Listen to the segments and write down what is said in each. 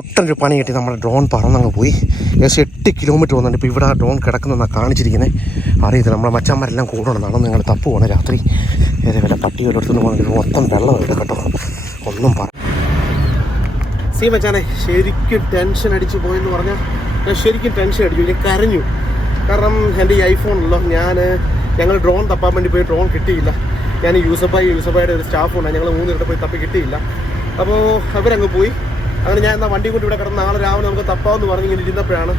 ഒട്ടൊരു പണി കിട്ടി. നമ്മുടെ ഡ്രോൺ പറന്നങ്ങ് പോയി. ഏകദേശം 8 കിലോമീറ്റർ വന്നിട്ട് ഇപ്പോൾ ഇവിടെ ആ ഡ്രോൺ കിടക്കുന്നതെന്നാണ് കാണിച്ചിരിക്കുന്നത്. അറിയത്തില്ല, നമ്മളെ മച്ചന്മാരെല്ലാം കൂടണം. നടന്ന് നിങ്ങൾ തപ്പ് പോകണം രാത്രി. ഏതേ വല്ല പട്ടികളെടുത്തുനിന്ന് പോകുന്നത് മൊത്തം വെള്ളമില്ല കേട്ടോ. ഒന്നും പറ മച്ചാനെ ശരിക്കും ടെൻഷൻ അടിച്ച് പോയെന്ന് പറഞ്ഞാൽ ഞാൻ ശരിക്കും ടെൻഷൻ അടിച്ചു. ഞാൻ കരഞ്ഞു. കാരണം എൻ്റെ ഈ ഐഫോണല്ലോ, ഞങ്ങൾ ഡ്രോൺ തപ്പാൻ വേണ്ടി പോയി ഡ്രോൺ കിട്ടിയില്ല. ഞാൻ യൂസഫായുടെ ഒരു സ്റ്റാഫുണ്ട്, ഞങ്ങൾ 3 പേരുടെ പോയി തപ്പി കിട്ടിയില്ല. അപ്പോൾ അവരങ്ങ് പോയി. അങ്ങനെ ഞാൻ എന്നാൽ വണ്ടി കൊണ്ട് ഇവിടെ കിടന്ന് നാളെ രാവിലെ നമുക്ക് തപ്പാമെന്ന് പറഞ്ഞ് ഇങ്ങനെ ഇരുന്നപ്പോഴാണ്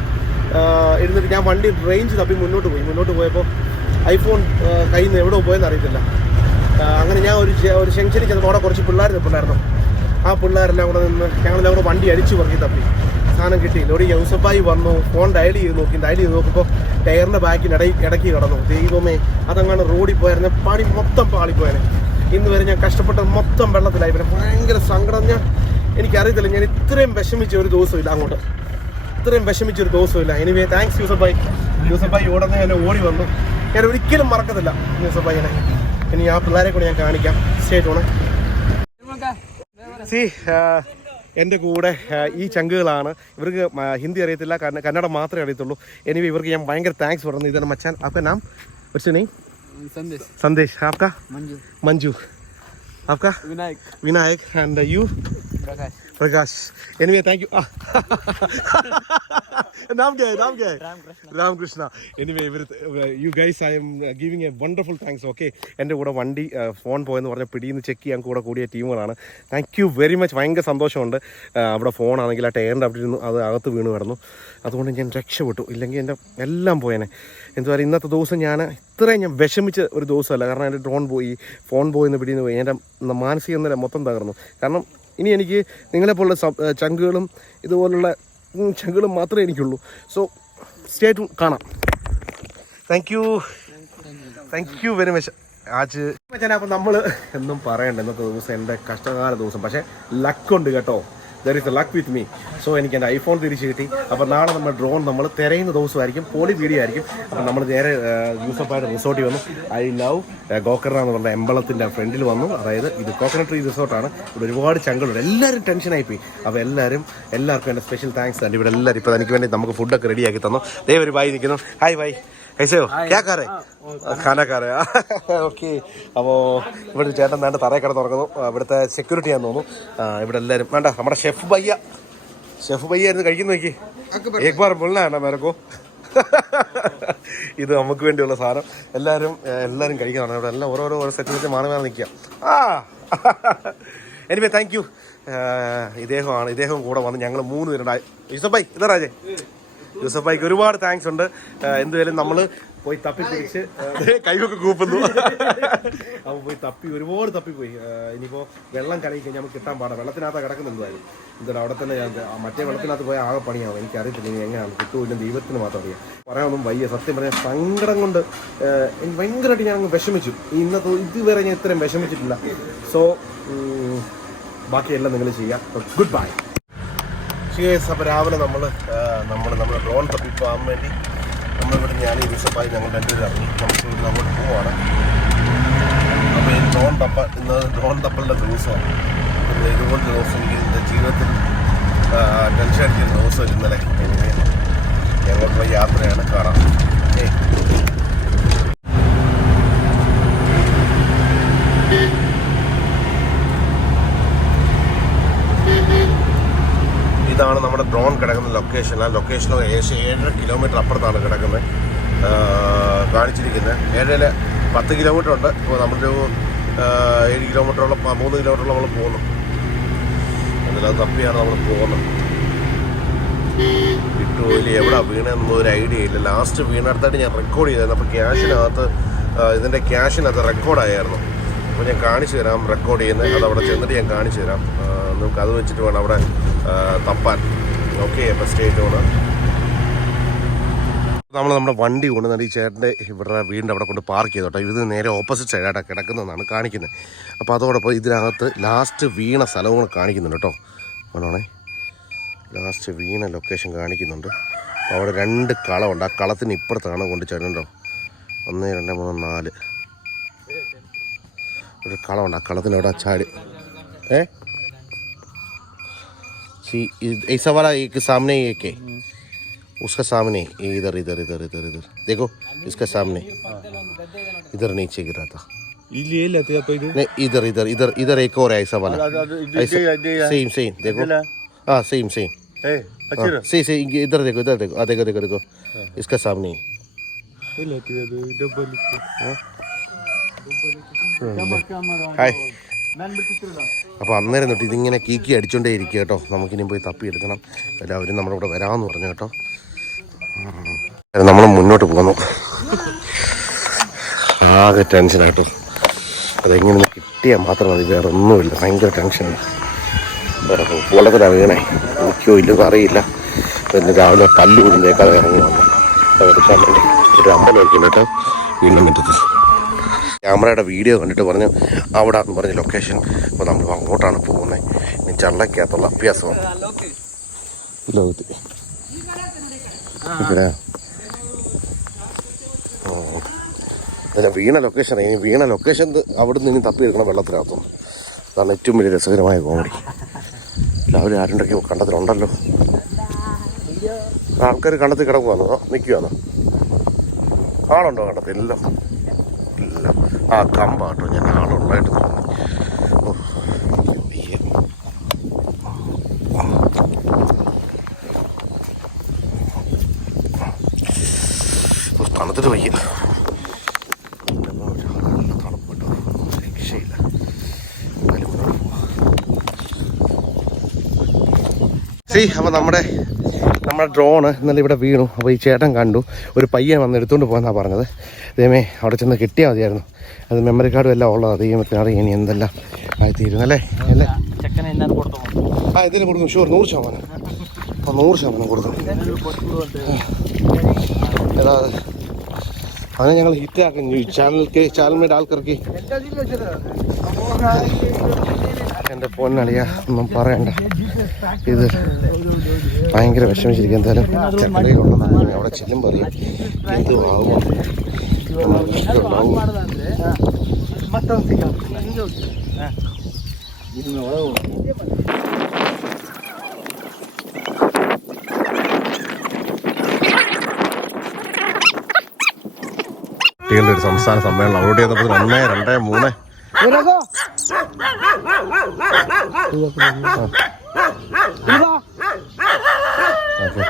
ഇരുന്നിട്ട് ഞാൻ വണ്ടി റേഞ്ച് തപ്പി മുന്നോട്ട് പോയപ്പോൾ ഐഫോൺ കയ്യിൽ നിന്ന് എവിടെ പോയെന്ന് അറിയത്തില്ല. അങ്ങനെ ഞാൻ ഒരു ജംഗ്ഷനിൽ ചെന്നപ്പോൾ അവിടെ കുറച്ച് പിള്ളേർ നിൽപ്പുണ്ടായിരുന്നു. ആ പിള്ളേരെല്ലാം കൂടെ നിന്ന് ഞങ്ങളെല്ലാം കൂടെ വണ്ടി അടിച്ചു പറക്കി തപ്പി. സാധനം കിട്ടിയില്ല. ഒരു യൂസഫായി വന്നു, ഫോൺ ഡയൽ ചെയ്ത് നോക്കുമ്പോൾ ടയറിൻ്റെ ബാക്കിൽ ഇടയ്ക്ക് കിടന്നു. ദൈവമേ, അതങ്ങനെ റോഡിൽ പോയായിരുന്നു പണി മൊത്തം പാളിപ്പോയാനെ. ഇന്ന് വരെ ഞാൻ കഷ്ടപ്പെട്ടത് മൊത്തം വെള്ളത്തിലായി. പിന്നെ ഭയങ്കര സങ്കടം. എനിക്കറിയത്തില്ല, ഞാൻ ഇത്രയും വിഷമിച്ച ഒരു ദിവസമില്ല അങ്ങോട്ട്. എനിവേ താങ്ക്സ് യൂസഫായി ഉടനെ എന്നെ ഓടി വന്നു. ഞാൻ ഒരിക്കലും മറക്കത്തില്ല യൂസഫായിനെ. ഇനി ആ പിള്ളേരെ കൂടെ ഞാൻ കാണിക്കാം. സ്റ്റേറ്റ് എൻ്റെ കൂടെ ഈ ചങ്കുകളാണ്. ഇവർക്ക് ഹിന്ദി അറിയത്തില്ല, കന്നഡ മാത്രമേ അറിയത്തുള്ളൂ. എനിവേ ഇവർക്ക് ഞാൻ ഭയങ്കര താങ്ക്സ് പറഞ്ഞു. ഇതാണ് മച്ചാൻ. आपका नाम? What's your name? संदेश. आपका? मंजू. आपका? Vinayak. And you? Prakash. Anyway, thank you. नाम क्या है? Ramakrishna. Anyway, you guys, I am giving a wonderful thanks. Okay, എൻ്റെ കൂടെ വണ്ടി ഫോൺ പോയെന്ന് പറഞ്ഞാൽ പിടിയിൽ ചെക്ക് ചെയ്യാൻ കൂടിയ ടീമുകളാണ്. Thank you very much. ഭയങ്കര സന്തോഷമുണ്ട്. അവിടെ ഫോണാണെങ്കിൽ ആ ടയറിൻ്റെ അവിടെ ഇരുന്നു, അത് അകത്ത് വീണ് കിടന്നു. അതുകൊണ്ട് ഞാൻ രക്ഷപ്പെട്ടു. ഇല്ലെങ്കിൽ എൻ്റെ എല്ലാം പോയേനെ. എന്താ പറയുക, ഇന്നത്തെ ദിവസം ഇത്രയും ഞാൻ വിഷമിച്ച ഒരു ദിവസമല്ല. കാരണം എൻ്റെ ഡ്രോൺ പോയി, ഫോൺ പോയിന്ന് പിടിയിൽ പോയി. എൻ്റെ മാനസിക നില മൊത്തം തകർന്നു. കാരണം ഇനി എനിക്ക് നിങ്ങളെപ്പോലുള്ള ചങ്കുകളും ഇതുപോലുള്ള ചങ്കുകളും മാത്രമേ എനിക്കുള്ളൂ. So stay tune. കാണാം. Thank you very much. അപ്പം നമ്മൾ എന്നും പറയണ്ട, ഇന്നത്തെ ദിവസം എൻ്റെ കഷ്ടകാല ദിവസം. പക്ഷേ ലക്കുണ്ട് കേട്ടോ. There is A luck with me. So എനിക്ക് എൻ്റെ ഐഫോൺ തിരിച്ച് കിട്ടി. അപ്പോൾ നാളെ നമ്മൾ ഡ്രോൺ തിരയുന്ന ദിവസമായിരിക്കും. പൊളി വീഡിയോ ആയിരിക്കും. അപ്പോൾ നമ്മൾ നേരെ യൂസഫായിട്ട് റിസോർട്ടിൽ വന്നു. ഐ ലവ് ഗോക്കർണ എന്ന് പറഞ്ഞ അമ്പലത്തിൻ്റെ ഫ്രണ്ടിൽ വന്നു. അതായത് ഇത് കോക്കനട്ട് ട്രീ റിസോർട്ടാണ്. ഇവിടെ ഒരുപാട് ചങ്കളുണ്ട്. എല്ലാവരും ടെൻഷനായിപ്പോയി. അപ്പോൾ എല്ലാവർക്കും എൻ്റെ സ്പെഷ്യൽ താങ്ക്സ് ഉണ്ട്. ഇവിടെ എല്ലാവരും ഇപ്പോൾ എനിക്ക് വേണ്ടി നമുക്ക് ഫുഡൊക്കെ റെഡിയാക്കി തന്നു. ഒരു ബായ് നിൽക്കുന്നു. ഹായ് ബായ്. कैसे हो? क्या कर रहे? खाना खा रहे. ഓക്കെ. അപ്പോൾ ഇവിടെ ചേട്ടൻ വേണ്ട തറയിൽ കിടന്ന് തുറക്കുന്നു. ഇവിടുത്തെ സെക്യൂരിറ്റി ആണെന്ന് തോന്നുന്നു. ഇവിടെ എല്ലാവരും വേണ്ട. നമ്മുടെ ഷെഫ് ബയ്യ ആയിരുന്നു കഴിക്കുന്നു. നോക്കി एक बार बोलना है ना मेरे को. ഇത് നമുക്ക് വേണ്ടിയുള്ള സാധനം. എല്ലാവരും കഴിക്കാനാണ്. ഇവിടെ എല്ലാം ഓരോ സെറ്റ് മാറി നിൽക്കുക. Anyway thank you. ഇദ്ദേഹം കൂടെ വന്ന് ഞങ്ങൾ 3 പേരുണ്ടായി. യൂസഫായി ഇതാ രാജേ. യൂസഫായിക്ക് ഒരുപാട് താങ്ക്സ് ഉണ്ട്. എന്തുവരും നമ്മൾ പോയി തപ്പി പിടിച്ച് കൈവൊക്കെ കൂപ്പുന്നു. അപ്പോൾ പോയി ഒരുപാട് തപ്പിപ്പോയി. ഇനിയിപ്പോൾ വെള്ളം കലക്കി കഴിഞ്ഞാൽ നമുക്ക് കിട്ടാൻ പാടാം. വെള്ളത്തിനകത്ത് കിടക്കുന്നുണ്ടായിരുന്നു. എന്തായാലും അവിടെ തന്നെ മറ്റേ വെള്ളത്തിനകത്ത് പോയാൽ ആകെ പണിയാവും. എനിക്കറിയത്തില്ല ഇനി എങ്ങനെയാണ് കിട്ടുമില്ല. ദൈവത്തിന് മാത്രം അറിയാം. പറയാനൊന്നും വയ്യ. സത്യം പറയാൻ സങ്കടം കൊണ്ട് എനിക്ക് ഭയങ്കരമായിട്ട് ഞാനങ്ങ് വിഷമിച്ചു. ഇന്നത്തെ ഇതുവരെ ഞാൻ ഇത്രയും വിഷമിച്ചിട്ടില്ല. സോ ബാക്കിയെല്ലാം നിങ്ങൾ ചെയ്യാം. Good bye. അപ്പോൾ രാവിലെ നമ്മൾ നമ്മുടെ ഡ്രോൺ തപ്പി പോകാൻ വേണ്ടി നമ്മളിവിടെ ഞാൻ യൂസഫായി ഞങ്ങൾ 2 പേര് ഇറങ്ങി. നമുക്ക് ഇവിടെ അങ്ങോട്ട് പോവാണ്. അപ്പോൾ ഈ ഡ്രോൺ തപ്പലിൻ്റെ ദിവസമാണ്. ഇതുപോലത്തെ ദിവസം എനിക്ക് എൻ്റെ ജീവിതത്തിൽ ടെൻഷൻ അടിക്കുന്ന ദിവസം ഇന്നലെ. ഞങ്ങൾക്കുള്ള യാത്രയാണ്. കാണാം. ഇതാണ് നമ്മുടെ ഡ്രോൺ കിടക്കുന്ന ലൊക്കേഷൻ. ആ ലൊക്കേഷൻ ഏകദേശം 7.5 കിലോമീറ്റർ അപ്പുറത്താണ് കിടക്കുന്നത് കാണിച്ചിരിക്കുന്നത്. 10 കിലോമീറ്റർ ഉണ്ട്. ഇപ്പോൾ നമ്മളൊരു 7 കിലോമീറ്ററോളം 3 കിലോമീറ്ററോളം നമ്മൾ പോകുന്നു. അതിലത് തപ്പിയാണ് നമ്മൾ പോകുന്നത്. കിട്ടുമില്ല, എവിടെ വീണെന്നൊന്നും ഒരു ഐഡിയ ഇല്ല. ലാസ്റ്റ് വീണെടുത്തായിട്ട് ഞാൻ റെക്കോർഡ് ചെയ്തായിരുന്നു. അപ്പോൾ ഇതിൻ്റെ ക്യാഷിനകത്ത് റെക്കോർഡായിരുന്നു. അപ്പോൾ ഞാൻ കാണിച്ചു തരാം റെക്കോർഡ് ചെയ്യുന്നത്. അത് അവിടെ ചെന്നിട്ട് ഞാൻ കാണിച്ചു തരാം. നമുക്ക് അത് വെച്ചിട്ട് വേണം അവിടെ തപ്പാൻ. ഓക്കെ. അപ്പോൾ സ്റ്റേറ്റ് ആണ്. നമ്മുടെ വണ്ടി കൊണ്ടുവന്നിട്ട് ഈ ചേട്ടൻ്റെ ഇവിടെ വീടിൻ്റെ അവിടെ കൊണ്ട് പാർക്ക് ചെയ്തോട്ടെ. ഇത് നേരെ ഓപ്പോസിറ്റ് സൈഡായിട്ടാണ് കിടക്കുന്നതെന്നാണ് കാണിക്കുന്നത്. അപ്പോൾ അതോടൊപ്പം ഇതിനകത്ത് ലാസ്റ്റ് വീണ സ്ഥലവും കാണിക്കുന്നുണ്ട് കേട്ടോ. ആണോണേ ലാസ്റ്റ് വീണ ലൊക്കേഷൻ കാണിക്കുന്നുണ്ട്. അപ്പോൾ അവിടെ 2 കളമുണ്ട്. ആ കളത്തിന് ഇപ്പുറത്താണ് കൊണ്ട് ചേട്ടനുണ്ടോ. 1 2 3 4 ഒരു കളമുണ്ട്. ആ കളത്തിന് അവിടെ ചാടി सी ऐसा वाला एक सामने ही एक है, उसका सामने इधर इधर इधर इधर इधर देखो, इसका सामने इधर नीचे गिरा था। नहीं इधर इधर इधर इधर एक और है ऐसा वाला, सेम सेम देखो, हाँ सेम सेम सही सही, इधर देखो इधर देखो, देखो देखो देखो इसका सामने ही। ഹായ്. അപ്പോൾ അന്നേരം തൊട്ട് ഇതിങ്ങനെ കീക്കി അടിച്ചോണ്ടേ ഇരിക്കുക കേട്ടോ. നമുക്കിനി പോയി തപ്പിയെടുക്കണം. എല്ലാവരും നമ്മുടെ ഇവിടെ വരാമെന്ന് പറഞ്ഞു കേട്ടോ. നമ്മൾ മുന്നോട്ട് പോകുന്നു. ആകെ ടെൻഷനാട്ടോ. അതെങ്ങനെ കിട്ടിയാൽ മാത്രം മതി, വേറെ ഒന്നുമില്ല. ഭയങ്കര ടെൻഷനാണ്. വെള്ളത്തിലാണ് വീണേ, എനിക്കോ ഇല്ലെന്ന് അറിയില്ല. പിന്നെ രാവിലെ കല്ല് വീഴുന്നേക്കാതെ ഇറങ്ങി വന്നു അതെടുക്കാൻ വേണ്ടി. ഒരു അമ്പലം വയ്ക്കുന്നു കേട്ടോ വീണ്ടും മുറ്റത്ത്. ക്യാമറയുടെ വീഡിയോ കണ്ടിട്ട് പറഞ്ഞു അവിടെ എന്ന് പറഞ്ഞ ലൊക്കേഷൻ. അപ്പോൾ നമ്മൾ അങ്ങോട്ടാണ് പോകുന്നത്. ഇനി ചള്ളക്കകത്തുള്ള അഭ്യാസമാണ്. ലോകത്ത് വീണ ലൊക്കേഷൻ. ഇനി വീണ ലൊക്കേഷൻ അവിടെ നിന്ന് ഇനി തപ്പിയെടുക്കണം വെള്ളത്തിനകത്തുനിന്ന്. അതാണ് ഏറ്റവും വലിയ രസകരമായ കോമഡി. രാവിലെ ആരുണ്ടൊക്കെയോ കണ്ടത്തിലുണ്ടല്ലോ. ആൾക്കാർ കണ്ടത്തിൽ കിടക്കുവാന്നോ നിൽക്കുവാന്നോ? ആളുണ്ടോ കണ്ടത്തിൽ? ഇല്ല ഇല്ല. ആ കമ്പാട്ടോ, ഞാൻ ആളുള്ളതായിട്ട് തോന്നി. തണുത്തിട്ട് വയ്യ. തണുപ്പിട്ടോ രക്ഷയില്ല. അപ്പോൾ നമ്മുടെ ഡ്രോണ് ഇന്നലെ ഇവിടെ വീണു. അപ്പോൾ ഈ ചേട്ടൻ കണ്ടു, ഒരു പയ്യൻ വന്ന് എടുത്തുകൊണ്ട് പോകുന്നതാണ് പറഞ്ഞത്. ദൈവമേ അവിടെ ചെന്ന് കിട്ടിയാൽ മതിയായിരുന്നു. അത് മെമ്മറി കാർഡും എല്ലാം ഉള്ളതാണ്. ദൈവത്തിന് അറിയാം ഇനി എന്തെല്ലാം ആയിത്തീരുന്നല്ലേ അല്ലേ. ആ ഇതിന് കൊടുക്കും, ഷുവർ 100%. 100% കൊടുക്കും. ഏതാ അങ്ങനെ ഞങ്ങൾ ഹിറ്റാക്കും ചാനൽ ആൾക്കാർക്ക്. എൻ്റെ പൊന്നളിയ ഒന്നും പറയണ്ട. ഇത് ഭയങ്കര വിഷമിച്ചിരിക്കും. എന്തായാലും ചക്കരയിലുണ്ടെന്ന് അവിടെ ചെല്ലുമ്പോൾ അറിയാം എന്തുവാകുമോ. കുട്ടികളുടെ ഒരു സംസ്ഥാന സമ്മേളനം അവിടെ ചെയ്തപ്പോൾ 1, 2, 3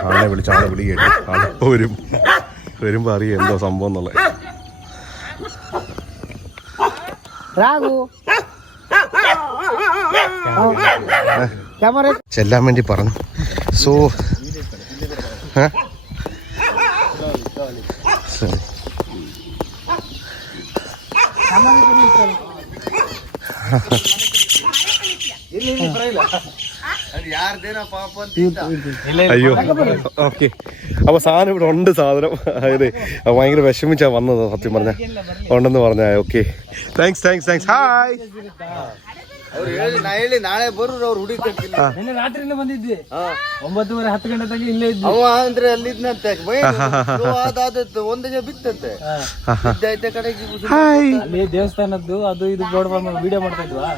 ആളെ വിളിച്ച് ആളെ വിളി കേട്ടു. ആളിപ്പോ വരുമ്പോ അറിയാം എന്തോ സംഭവം എന്നുള്ളത്. ചെല്ലാൻ വേണ്ടി പറഞ്ഞു. സോ അയ്യോ ഓക്കെ. അപ്പൊ സാധനം ഇവിടെ ഉണ്ട്. സാധനം അതെ ഭയങ്കര വിഷമിച്ചാ വന്നത് സത്യം പറഞ്ഞ. ഉണ്ടെന്ന് പറഞ്ഞ ഓക്കെ. താങ്ക്സ്. ഹായ്. ನಾಳೆ ಬರೋರು ಅವ್ರು ಹುಡುಕಿ ರಾತ್ರಿನೇ ಬಂದಿದ್ವಿ 9:30 10 ಗಂಟೆ ತನಕ ಇಲ್ಲೇ ಇದ್ವಿ. ಅವ ಅಂದ್ರೆ ಅಲ್ಲಿದ್ನಂತೆ ಒಂದ್ ಜನ ಬಿತ್ತಂತೆ ಕಡೆಗೆ ಅಲ್ಲಿ ದೇವಸ್ಥಾನದ್ದು ಅದು ಇದು ವಿಡಿಯೋ ಮಾಡ್ತಾ ಇದ್ವಾ.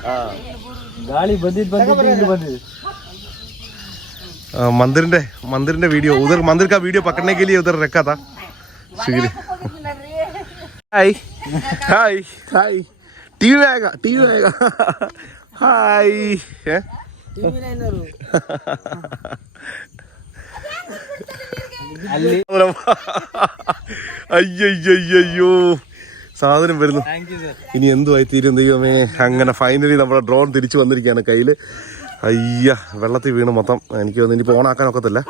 ಗಾಳಿ ಬಂದಿದ್ದು ಇಲ್ಲಿ ಬಂದಿದ್ವಿ. मंदिर वीडियो उधर, मंदिर का वीडियो पकड़ने के लिए उधर रखा था. हाय हाय हाय. टीवी में आएगा हाय. അയ്യോ സാധനം വരുന്നു. ഇനി എന്തുമായി തീരും ദൈവമേ. അങ്ങനെ ഫൈനലി നമ്മുടെ ഡ്രോൺ തിരിച്ചു വന്നിരിക്കുകയാണ് കയ്യിൽ. അയ്യ വെള്ളത്തിൽ വീണ് മൊത്തം. എനിക്ക് തോന്നുന്നു ഇനിയിപ്പോൾ ഓണാക്കാൻ ഒക്കത്തില്ല.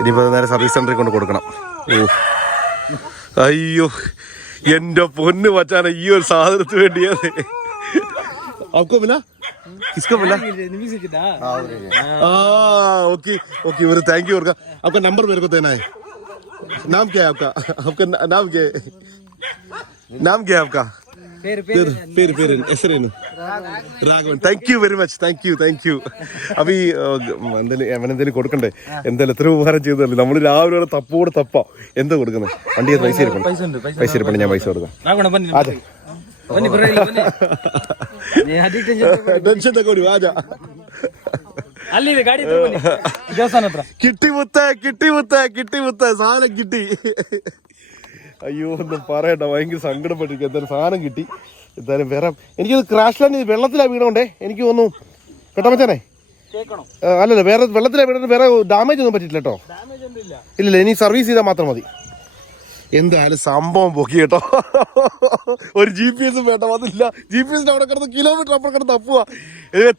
ഇനിയിപ്പോൾ നേരെ സർവീസ് സെൻ്ററിൽ കൊണ്ട് കൊടുക്കണം. ഓ അയ്യോ എൻ്റെ പൊന്ന് മച്ചാന, ഈ ഒരു സാധനത്തിന് വേണ്ടിയത്. आपको मिला? किसको मिला? Okay okay very thank you. आपका नंबर मेरे को देना है. नाम क्या है आपका? आपका नाम क्या है? नाम क्या है आपका? പേര് എസ്രേനു Raghavan. Thank you very much. Thank you. അപ്പൊ ഈ അവനെന്തേലും കൊടുക്കണ്ടേ? എന്തായാലും എത്ര ഉപകാരം ചെയ്തല്ലേ. നമ്മൾ രാവിലെ തപ്പോട് തപ്പാ എന്താ കൊടുക്കുന്നത്? വണ്ടിക്ക് പൈസ ഇരിപ്പുണ്ട്. ഞാൻ പൈസ കൊടുക്കാം. അതെ ടെൻഷൻ തക്കോടി വാജ. ಅಲ್ಲಿ ಗಾಡಿ ದೇವಸ್ಥಾನ ಹತ್ರ കിട്ടി സാധനം കിട്ടി. അയ്യോ ഒന്നും പറയണ്ട, ഭയങ്കര സങ്കടപ്പെട്ടിരിക്കും. എന്തായാലും സാധനം കിട്ടി. എന്തായാലും വേറെ എനിക്കത് ക്രാഷ് ലാൻഡ് വെള്ളത്തിലാണ് വീണോണ്ടേ എനിക്ക് തോന്നുന്നു കേട്ടോ മച്ചാനെ. അല്ലല്ല, വേറെ വെള്ളത്തിലാണ് വീണിട്ട് വേറെ ഡാമേജ് ഒന്നും പറ്റിയിട്ടില്ല കേട്ടോ. ഇല്ല, ഇനി സർവീസ് ചെയ്താൽ മാത്രം മതി. എന്തായാലും സംഭവം പൊക്കി കേട്ടോ. ഒരു GPS വേണ്ട, വന്നില്ല. GPS അവിടെ കിടന്ന് കിലോമീറ്റർ അപ്പുറം കിടന്ന് തപ്പുക.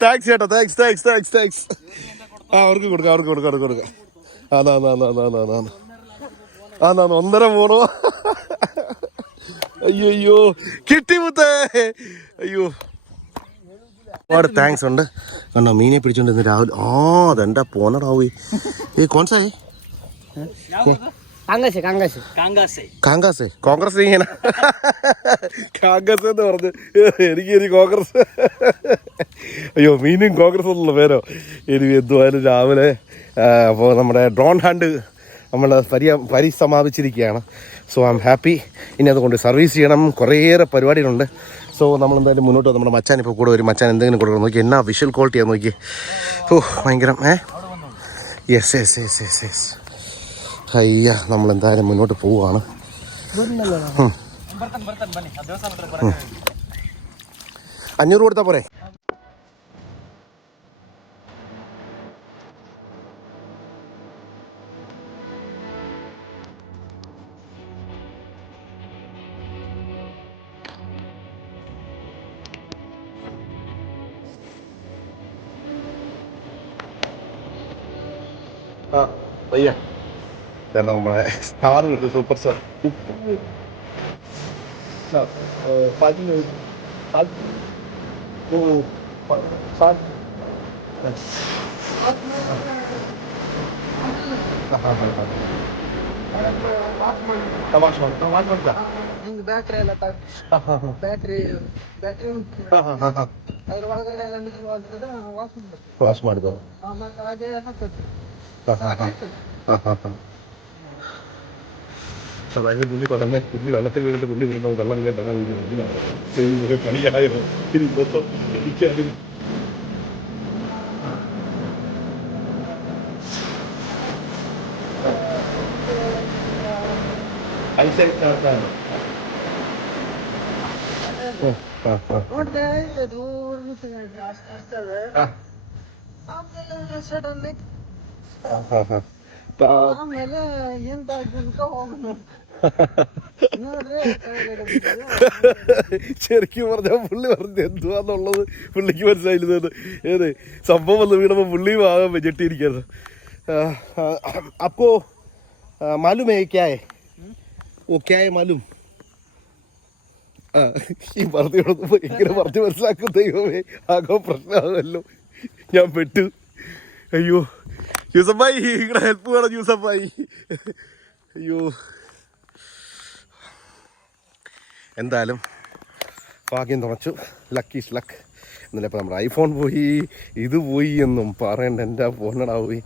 താങ്ക്സ് ചേട്ടാ, താങ്ക്സ്. അവർക്ക് കൊടുക്കാം. ഒന്നര പോണോ. അയ്യോ കിട്ടി മുത്തേ. അയ്യോ ഒരുപാട് താങ്ക്സ് ഉണ്ട്. കണ്ടോ മീനെ പിടിച്ചോണ്ട് ഇന്ന് രാവിലെ. അതെന്താ പോന്നടാവേ. കോൺസായി കാങ്കാസേ കോൺഗ്രസ് ഇങ്ങനെ കാങ്കാസ് എന്ന് പറഞ്ഞ് എനിക്ക് കോൺഗ്രസ്. അയ്യോ മീനും കോൺഗ്രസ് എന്നുള്ള പേരോ. ഇനി എന്തുവായാലും രാവിലെ അപ്പോൾ നമ്മുടെ ഡ്രോൺ ഹണ്ട് നമ്മൾ പരിസമാപിച്ചിരിക്കുകയാണ്. So I am happy. ഇനി അതുകൊണ്ട് സർവീസ് ചെയ്യണം, കുറേയേറെ പരിപാടികളുണ്ട്. സോ നമ്മളെന്തായാലും മുന്നോട്ട് നമ്മുടെ മച്ചാൻ ഇപ്പോൾ കൂടെ വരും. മച്ചാൻ എന്തെങ്കിലും കൊടുക്കണം. നോക്കി എന്നാ വിഷ്വൽ ക്വാളിറ്റിയാന്ന് നോക്കി. ഭയങ്കരം. യെസ്. അയ്യ നമ്മളെന്തായാലും മുന്നോട്ട് പോവുകയാണ്. 500 കൊടുത്താൽ പോരെ? भैया നമ്മളെ സ്റ്റാർ കിട്ടും, സൂപ്പർ സ്റ്റാർ. ಬ್ಯಾಟ್ರಿ ಎಲ್ಲ ಬ್ಯಾಟ್ರಿ ಅದ್ರ ಒಳಗಡೆ ವಾಶ್ ಮಾಡಿದ್ರು. അതായത് പുള്ളി പറഞ്ഞ പുള്ളി വെള്ളത്തിൽ വീണിട്ട് പുള്ളി വീണോ വെള്ളം കേട്ടോ പണിയായോ ഇനി മൊത്തം എനിക്കറിയാം. ಆಮೇಲೆ ಎಂತ ಹೋಗೋಣ ശരിക്കും പറഞ്ഞാൽ പുള്ളി പറഞ്ഞത് എന്തുവാന്നുള്ളത് പുള്ളിക്ക് മനസ്സിലായില്ല. ഏത് സംഭവം വന്ന് വീണപ്പോൾ പുള്ളിയും ആകാൻ വെച്ചിട്ടിരിക്കുന്നത്. അപ്പോ മാലൂം ക്യാ മാലൂം. ഈ പറഞ്ഞോടൊന്നും ഇങ്ങനെ പറഞ്ഞ് മനസ്സിലാക്കും. ദൈവമേ ആകോ പ്രശ്നമാകുമല്ലോ, ഞാൻ പെട്ടു. അയ്യോ യൂസഫായി ഇവിടെ ഹെൽപ്പ് വേണം യൂസഫായി. അയ്യോ എന്തായാലും ഭാഗ്യം തുണച്ചു. Luck is luck. എന്നാലും ഇപ്പോൾ നമ്മുടെ ഐഫോൺ പോയി, ഇത് പോയി എന്നും പറയണ്ട. എൻ്റെ ഫോണടാ പോയി.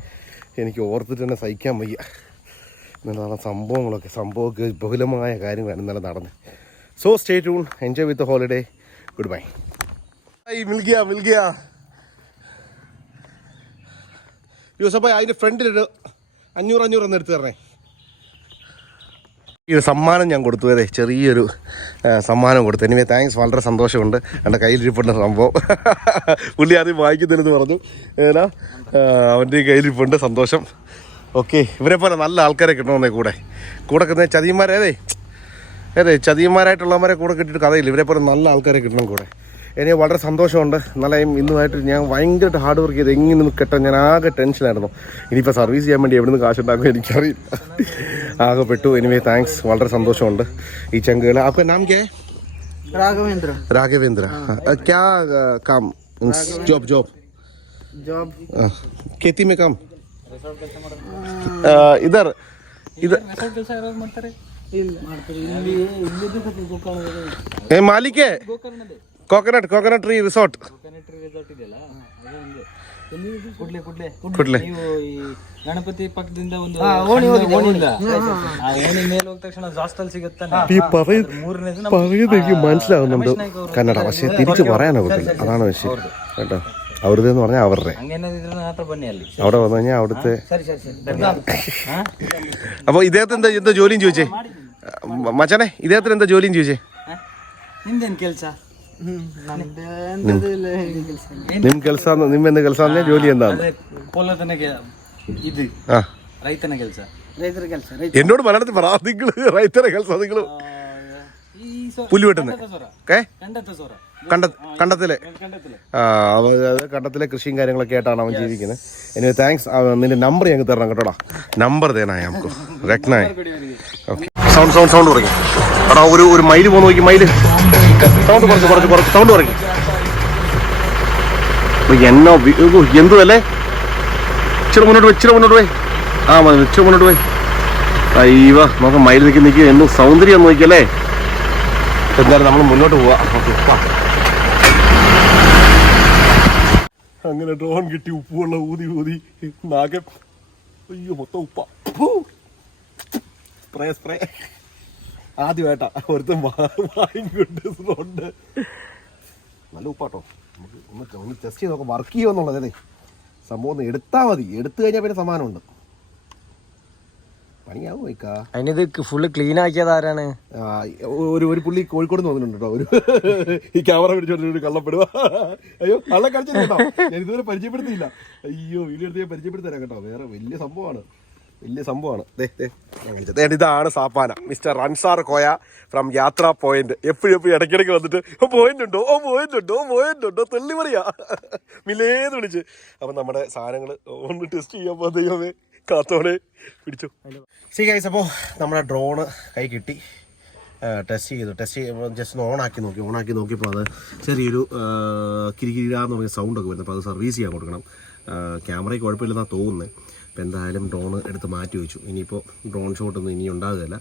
എനിക്ക് ഓർത്തിട്ട് തന്നെ സഹിക്കാൻ വയ്യ. എന്നുള്ള സംഭവമൊക്കെ ബഹുലമായ കാര്യങ്ങളാണ് ഇന്നലെ നടന്നത്. So stay tune, enjoy with holiday. Good bye. മിൽ ഗയാ യൂസഫായി. അതിൻ്റെ ഫ്രണ്ടിലൊരു 500 എന്ന് എടുത്ത് തരണേ. ഈ ഒരു സമ്മാനം ഞാൻ കൊടുത്തു. അതെ ചെറിയൊരു സമ്മാനം കൊടുത്തു. എനിവേ താങ്ക്സ്, വളരെ സന്തോഷമുണ്ട്. എൻ്റെ കയ്യിലിരിപ്പുണ്ട് സംഭവം. പുള്ളി ആദ്യം വായിക്കുന്നില്ലെന്ന് പറഞ്ഞു. അവൻ്റെ കയ്യിലിരിപ്പുണ്ട്, സന്തോഷം. ഓക്കെ, ഇവരെ പോലെ നല്ല ആൾക്കാരെ കിട്ടണമെന്നേ കൂടെ കിട്ടുന്ന ചതിയന്മാരെ. അതെ ചതിയന്മാരായിട്ടുള്ളവരെ കൂടെ കിട്ടിയിട്ട് കഥയില്ല. ഇവരെ പോലെ നല്ല ആൾക്കാരെ കിട്ടണം കൂടെ. എനിക്ക് വളരെ സന്തോഷമുണ്ട്. ഇന്നലെയും ഇന്നുമായിട്ട് ഞാൻ ഭയങ്കരമായിട്ട് ഹാർഡ് വർക്ക് ചെയ്ത് എങ്ങനെ കിട്ടാൻ ഞാൻ ആകെ ടെൻഷനായിരുന്നു. ഇനിയിപ്പോൾ സർവീസ് ചെയ്യാൻ വേണ്ടി എവിടെ നിന്ന് കാശുണ്ടാക്കുമോ എനിക്കറിയില്ല. ആകെ പെട്ടു. എനിവേ താങ്ക്സ്, വളരെ സന്തോഷമുണ്ട്. ഈ ചങ്കുകൾ आपका नाम क्या है? राघवेंद्र. क्या काम? जॉब खेती में काम. इधर मालिक है कोकोनट ट्री रिसोर्ट. ಗಣಪತಿ ಪಕ್ಕದಿಂದ ಒಂದು ಓಣಿ ಇಲ್ಲ. ಆ ಓಣಿ ಮೇಲೆ ಹೋದ ತಕ್ಷಣ ಹಾಸ್ಟೆಲ್ ಸಿಗುತ್ತೆ. പറയുന്നത് മനസ്സിലാവുന്നുണ്ട് കന്നഡ, പക്ഷെ തിരിച്ചു പറയാനാ കുട്ടില്ല. അതാണ് വിഷയം കേട്ടോ. അവരുടെ എന്ന് പറഞ്ഞാൽ അവരുടെ അങ്ങനെ മാത്രം പണിയല്ലേ. അവിടെ വന്നു കഴിഞ്ഞാൽ അവിടുത്തെ. ಸರಿ ಸರಿ ಸರಿ അപ്പോൾ ഇദ്ദേഹത്തിന് എന്താ ജോലിയും ചോദിച്ചേ മച്ചാനെ, ഇദ്ദേഹത്തിന് എന്താ ജോലിയും ചോദിച്ചേ? ನಿಮ್ದೇನ್ ಕೆಲ್ಸ? ನಿಮ್ ಕೆಲಸ ನಿಮ್ಮೆಂದ ಕೆಲಸ ಅಂದ್ರೆ ಜೋಲಿ എന്താണ്? പൊലത്തന ഇത് ആ ರೈತನ ಕೆಲ್ಸ. ರೈತರ ಕೆಲಸ എന്നോട് മലയാളത്തിൽ പറ. നിങ്ങൾ റൈത്തര ಕೆಲಸ നിങ്ങൾ പുല്ല് വെട്ടുന്നത് കണ്ടത്തിലെ കണ്ടത്തിലെ കൃഷിയും കാര്യങ്ങളൊക്കെ ആയിട്ടാണ് അവൻ ജീവിക്കുന്നത്. എനിക്ക് താങ്ക്സ്. നിന്റെ നമ്പർ ഞങ്ങൾക്ക് തരണം കേട്ടോടാ. നമ്പർ തേനായ നമുക്ക് രത്നായ. സൗണ്ട് സൗണ്ട് സൗണ്ട് കുറയ്ക്കും എടാ. ഒരു മൈല് പോന്ന് നോക്കി. മൈല് സൗണ്ട് കുറച്ച് സൗണ്ട് കുറയ്ക്കും. എന്നോ എന്തുവല്ലേ. ഇച്ചിരി മുന്നോട്ട് പോയി. ആ മതി, ഇച്ചിരി മുന്നോട്ട് പോയി. അയ്യോ നോക്കാം മൈല് നിൽക്കി എന്നും സൗന്ദര്യം നോക്കിയല്ലേ. എന്തായാലും നമ്മൾ മുന്നോട്ട് പോവാ. അങ്ങനെ ഡ്രോൺ കിട്ടി. ഉപ്പുവെള്ളം ഊതി നാഗം. അയ്യോ മൊത്തം ഉപ്പ. സ്പ്രേ ആദ്യമായിട്ടാ ഒരുത്തം വാങ്ങിക്കൊണ്ട്. നല്ല ഉപ്പാട്ടോ. നമുക്ക് ഒന്ന് ടെസ്റ്റ് ചെയ്ത് നോക്കാം വർക്ക് ചെയ്യുമെന്നുള്ളതേ. സംഭവം ഒന്ന് എടുത്താൽ മതി. എടുത്തു കഴിഞ്ഞാൽ പിന്നെ സമാനമുണ്ട്. പണിയാവും വയ്ക്കാ. അതിനിത് ഫുള്ള് ക്ലീൻ ആക്കിയത് ആരാണ്? ഒരു പുള്ളി കോഴിക്കോട് തോന്നുന്നുണ്ട് കേട്ടോ. ഈ ക്യാമറ പിടിച്ചോണ്ട് കള്ളപ്പെടുക. അയ്യോ കള്ള കളിച്ചു കേട്ടോ. ഞാൻ ഇതുവരെ പരിചയപ്പെടുത്തിയില്ല. അയ്യോ വീഡിയോ എടുത്ത് ഞാൻ പരിചയപ്പെടുത്തി തരാം കേട്ടോ. വേറെ വലിയ സംഭവമാണ്. ഇതാണ് സാപ്പാന. മിസ്റ്റർ റൺസാർ കോയ ഫ്രം യാത്രാ പോയിന്റ്. എപ്പോഴും ഇടയ്ക്കിടയ്ക്ക് വന്നിട്ട് പോയിന്റുണ്ടോ തെള്ളി പറയാ മിലേന്ന് വിളിച്ച്. അപ്പം നമ്മുടെ സാധനങ്ങൾ ഒന്ന് ടെസ്റ്റ് ചെയ്യാൻ പോകുന്നേ. കാത്തോടെ പിടിച്ചു. സി ഗൈസ്, അപ്പോൾ നമ്മുടെ ഡ്രോണ് കൈ കിട്ടി. ടെസ്റ്റ് ചെയ്തപ്പോൾ ജസ്റ്റ് ഒന്ന് ഓണാക്കി നോക്കിയപ്പോൾ അത് ചെറിയൊരു കിരികിരാന്ന് പറഞ്ഞ സൗണ്ടൊക്കെ വരുന്നത്. അപ്പോൾ അത് സർവീസ് ചെയ്യാൻ കൊടുക്കണം. ക്യാമറയ്ക്ക് കുഴപ്പമില്ലെന്നാണ് തോന്നുന്നത്. അപ്പോൾ എന്തായാലും ഡ്രോണ് എടുത്ത് മാറ്റി വെച്ചു. ഇനിയിപ്പോൾ ഡ്രോൺ ഷോട്ടൊന്നും ഇനി ഉണ്ടാകുകയില്ല.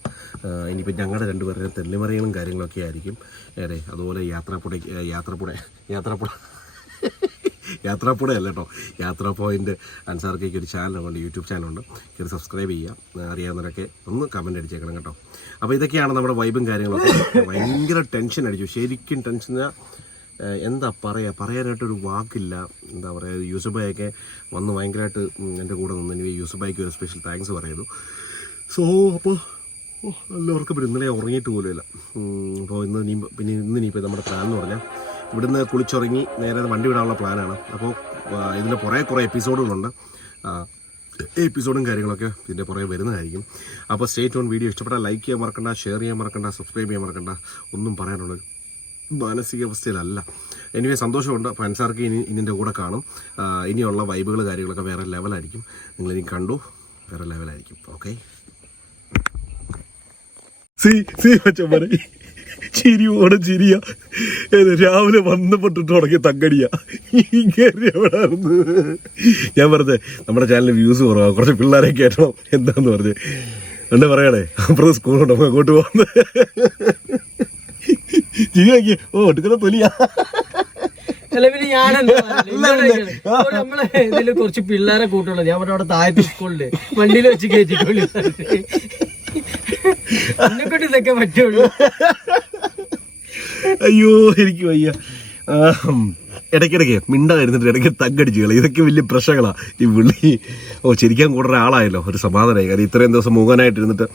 ഇനിയിപ്പോൾ ഞങ്ങളുടെ രണ്ടുപേരുടെ തെള്ളിമറികളും കാര്യങ്ങളൊക്കെ ആയിരിക്കും. അതെ, അതുപോലെ യാത്രാപ്പുഴ അല്ല കേട്ടോ, യാത്രാ പോയിന്റ് അൻസാർക്കേക്ക് ഒരു ചാനലുണ്ട്, യൂട്യൂബ് ചാനലുണ്ട്. കയറി സബ്സ്ക്രൈബ് ചെയ്യുക. അറിയാവുന്നവരൊക്കെ ഒന്ന് കമൻറ്റ് അടിച്ചേക്കണം കേട്ടോ. അപ്പോൾ ഇതൊക്കെയാണ് നമ്മുടെ വൈബും കാര്യങ്ങളൊക്കെ. ഭയങ്കര ടെൻഷൻ അടിച്ചു, ശരിക്കും ടെൻഷൻ. എന്താ പറയാനായിട്ടൊരു വാക്കില്ല. എന്താ പറയുക, യൂസുഫായൊക്കെ വന്ന് ഭയങ്കരമായിട്ട് എൻ്റെ കൂടെ നിന്ന്. ഇനി യൂസുഫായിക്ക് ഒരു സ്പെഷ്യൽ താങ്ക്സ് പറയുന്നു. സോ അപ്പോൾ എല്ലാവർക്കും പിന്നെ ഇന്നലെ ഉറങ്ങിയിട്ട് പോലുമില്ല. അപ്പോൾ ഇന്നിപ്പോൾ നമ്മുടെ പ്ലാൻ എന്ന് പറഞ്ഞാൽ ഇവിടുന്ന് കുളിച്ചുറങ്ങി നേരെ വണ്ടി വിടാനുള്ള പ്ലാനാണ്. അപ്പോൾ ഇതിൻ്റെ കുറേ എപ്പിസോഡുകളുണ്ട്. എപ്പിസോഡും കാര്യങ്ങളൊക്കെ ഇതിൻ്റെ പുറകെ വരുന്നതായിരിക്കും. അപ്പോൾ സ്റ്റേ ഓൺ. വീഡിയോ ഇഷ്ടപ്പെട്ടാൽ ലൈക്ക് ചെയ്യാൻ മറക്കണ്ട, ഷെയർ ചെയ്യാൻ മറക്കണ്ട, സബ്സ്ക്രൈബ് ചെയ്യാൻ മറക്കണ്ട. ഒന്നും പറയാനുള്ള മാനസികാവസ്ഥയിലല്ല. എനിവേ സന്തോഷമുണ്ട്. അപ്പോൾ അൻസാർക്ക് ഇതിൻ്റെ കൂടെ കാണും. ഇനിയുള്ള വൈബുകൾ കാര്യങ്ങളൊക്കെ വേറെ ലെവലായിരിക്കും. നിങ്ങളിനി കണ്ടു, വേറെ ലെവലായിരിക്കും. ഓക്കെ, ചിരിയാ. രാവിലെ വന്നപ്പെട്ടിട്ട് തുടങ്ങിയ തങ്കടിയാ. എവിടായിരുന്നു ഞാൻ പറഞ്ഞേ, നമ്മുടെ ചാനലിൽ വ്യൂസ് കുറവാ, കുറച്ച് പിള്ളേരെ കേട്ടണം എന്താന്ന് പറഞ്ഞ്. എന്താ പറയണേ, അപ്പുറത്ത് സ്കൂളുണ്ട്, നമുക്ക് അങ്ങോട്ട് പോകുന്നത്. ചിരിയാക്കി. ഒട്ടുക്കുന്ന തൊലിയാ. നമ്മളെ കുറച്ച് പിള്ളേരെ കൂട്ടുള്ളത്. ഞാൻ പറഞ്ഞ അവിടെ താഴത്തെ സ്കൂളില് വണ്ടിയിൽ വെച്ച് കയറ്റിക്കൊള്ളി. എന്നെക്കൊണ്ട് ഇതൊക്കെ പറ്റുള്ളൂ. അയ്യോ എനിക്ക് വയ്യ. ഇടയ്ക്കിടയ്ക്ക് മിണ്ടായിരുന്നിട്ട് ഇടയ്ക്ക് തగ్గടിച്ച് കളി. ഇതൊക്കെ വലിയ പ്രശ്നങ്ങളാണ് ഈ വിളി. ചിരിക്കാൻ കൂടുതൽ ആളായല്ലോ, ഒരു സമാധാനമായി. കാര്യം ഇത്രയും ദിവസം മൂങ്ങാനായിട്ടിരുന്നിട്ട്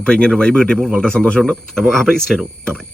ഇപ്പോൾ ഇങ്ങനെ ഒരു വൈബ് കിട്ടിയപ്പോൾ വളരെ സന്തോഷമുണ്ട്. അപ്പോൾ ഹാപ്പി സ്റ്റേ. ബൈ.